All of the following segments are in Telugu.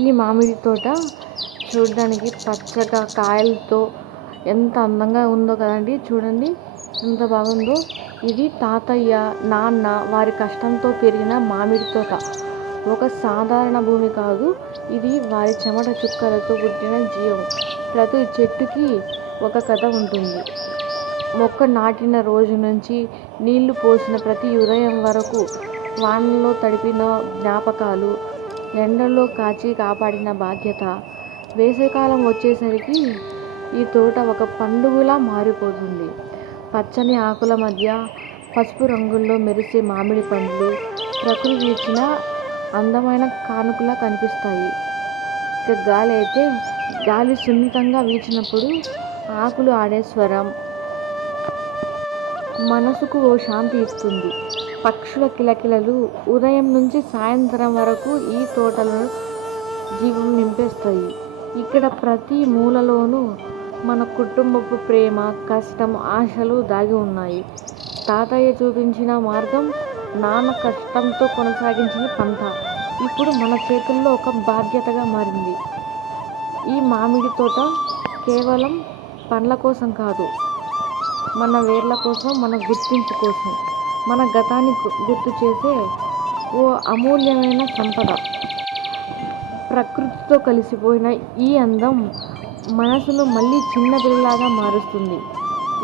ఈ మామిడి తోట చూడడానికి పచ్చగా కాయలతో ఎంత అందంగా ఉందో కదండి. చూడండి ఎంత బాగుందో. ఇది తాతయ్య నాన్న వారి కష్టంతో పెరిగిన మామిడి తోట. ఒక సాధారణ భూమి కాదు, ఇది వారి చెమట చుక్కలతో పుట్టిన జీవం. ప్రతి చెట్టుకి ఒక కథ ఉంటుంది. మొక్క నాటిన రోజు నుంచి నీళ్లు పోసిన ప్రతి ఉదయం వరకు, వానలో తడిపిన జ్ఞాపకాలు, ఎండల్లో కాచి కాపాడిన బాధ్యత. వేసవికాలం వచ్చేసరికి ఈ తోట ఒక పండుగలా మారిపోతుంది. పచ్చని ఆకుల మధ్య పసుపు రంగుల్లో మెరిసే మామిడి పండ్లు ప్రకృతి ఇచ్చిన అందమైన కానుకలా కనిపిస్తాయి. ఇక గాలి సున్నితంగా వీచినప్పుడు ఆకులు ఆడే స్వరం మనసుకు ఓ శాంతి ఇస్తుంది. పక్షుల కిలకిలలు ఉదయం నుంచి సాయంత్రం వరకు ఈ తోటలో జీవం నింపేస్తాయి. ఇక్కడ ప్రతి మూలలోనూ మన కుటుంబపు ప్రేమ, కష్టం, ఆశలు దాగి ఉన్నాయి. తాతయ్య చూపించిన మార్గం, నాన్న కష్టంతో కొనసాగించిన పంట ఇప్పుడు మన చేతుల్లో ఒక బాధ్యతగా మారింది. ఈ మామిడి తోట కేవలం పండ్ల కోసం కాదు, మన వేర్ల కోసం, మన గుర్తింపు కోసం, మన గతాన్ని గుర్తు చేసే ఓ అమూల్యమైన సంపద. ప్రకృతితో కలిసిపోయిన ఈ అందం మనసును మళ్ళీ చిన్నపిల్లలాగా మారుస్తుంది.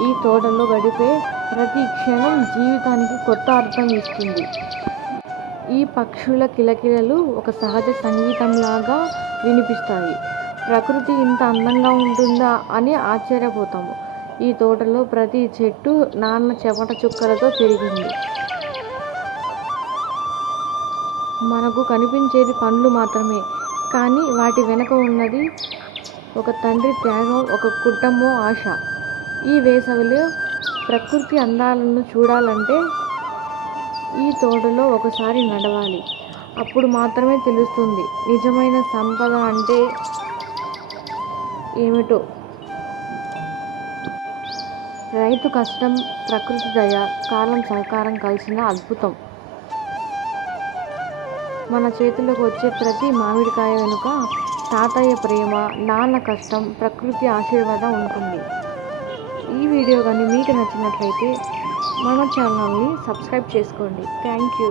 ఈ తోటలో గడిపే ప్రతి క్షణం జీవితానికి కొత్త అర్థం ఇస్తుంది. ఈ పక్షుల కిలకిలలు ఒక సహజ సంగీతంలాగా వినిపిస్తాయి. ప్రకృతి ఇంత అందంగా ఉంటుందా అని ఆశ్చర్యపోతాము. ఈ తోటలో ప్రతి చెట్టు నాన్న చెమట చుక్కలతో పెరిగింది. మనకు కనిపించేది పండ్లు మాత్రమే, కానీ వాటి వెనుక ఉన్నది ఒక తండ్రి త్యాగం, ఒక కుటుంబం ఆశ. ఈ వేసవిలో ప్రకృతి అందాలను చూడాలంటే ఈ తోటలో ఒకసారి నడవాలి. అప్పుడు మాత్రమే తెలుస్తుంది నిజమైన సంపద అంటే ఏమిటో. రైతు కష్టం, ప్రకృతి దయ, కాలం సహకారం కలిసిన అద్భుతం. మన చేతిలోకి వచ్చే ప్రతి మామిడికాయ వెనుక తాతయ్య ప్రేమ, నాన్న కష్టం, ప్రకృతి ఆశీర్వాదం ఉంటుంది. ఈ వీడియో కానీ మీకు నచ్చినట్లయితే మన ఛానల్ని సబ్స్క్రైబ్ చేసుకోండి. Thank you.